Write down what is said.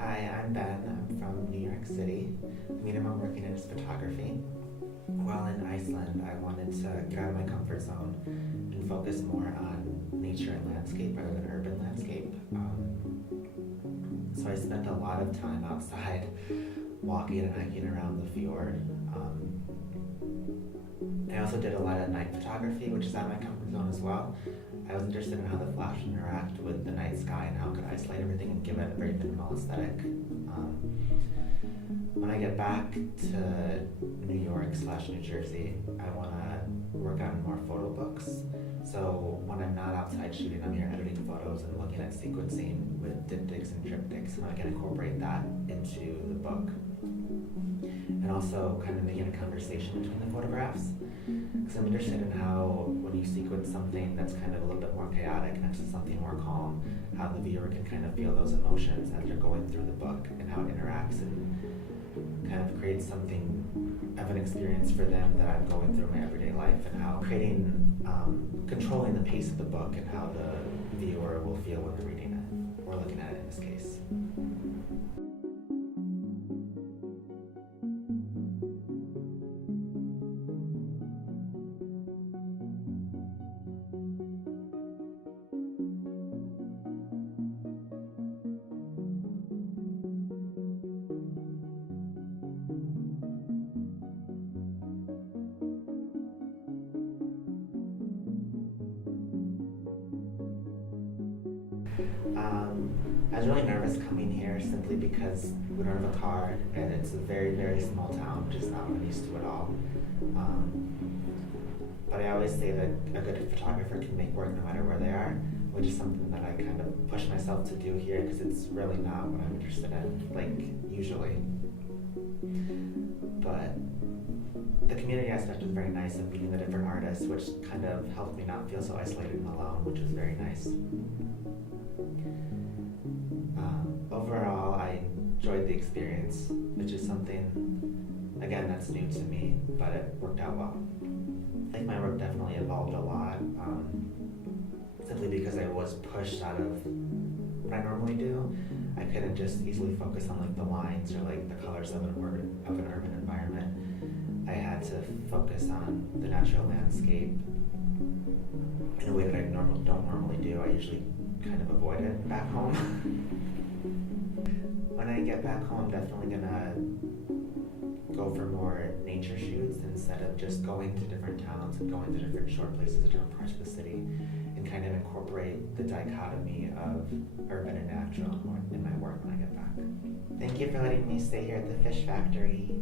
Hi, I'm Ben. I'm from New York City. The medium I'm working in is photography. While in Iceland, I wanted to get out of my comfort zone and focus more on nature and landscape rather than urban landscape. So I spent a lot of time outside walking and hiking around the fjord. I also did a lot of night photography, which is out of my comfort zone as well. I was interested in how the flash would interact with the night sky and how it could isolate everything and give it a very minimal aesthetic. When I get back to New York/New Jersey, I want to work on more photo books. So when I'm not outside shooting, I'm here editing photos and looking at sequencing with diptychs and triptychs, and I can incorporate that into the book. And also kind of making a conversation between the photographs. Because I'm interested in how when you sequence something that's kind of a little bit more chaotic next to something more calm, how the viewer can kind of feel those emotions as they're going through the book and how it interacts and kind of creates something of an experience for them that I'm going through in my everyday life, and how controlling the pace of the book and how the viewer will feel when they're reading it, or looking at it in this case. I was really nervous coming here simply because we don't have a car and it's a very, very small town, which is not what I'm used to at all. But I always say that a good photographer can make work no matter where they are, which is something that I kind of push myself to do here because it's really not what I'm interested in, like usually. But the community aspect was very nice of meeting the different artists, which kind of helped me not feel so isolated and alone, which was very nice. Overall, I enjoyed the experience, which is something, again, that's new to me, but it worked out well. I think my work definitely evolved a lot, simply because I was pushed out of what I normally do. I couldn't just easily focus on like the lines or like the colors of an urban environment. I had to focus on the natural landscape in a way that I don't normally do. I usually kind of avoid it back home. When I get back home, I'm definitely gonna go for more nature shoots instead of just going to different towns and going to different short places at different parts of the city, and kind of incorporate the dichotomy of urban and natural in my work when I get back. Thank you for letting me stay here at the fish factory.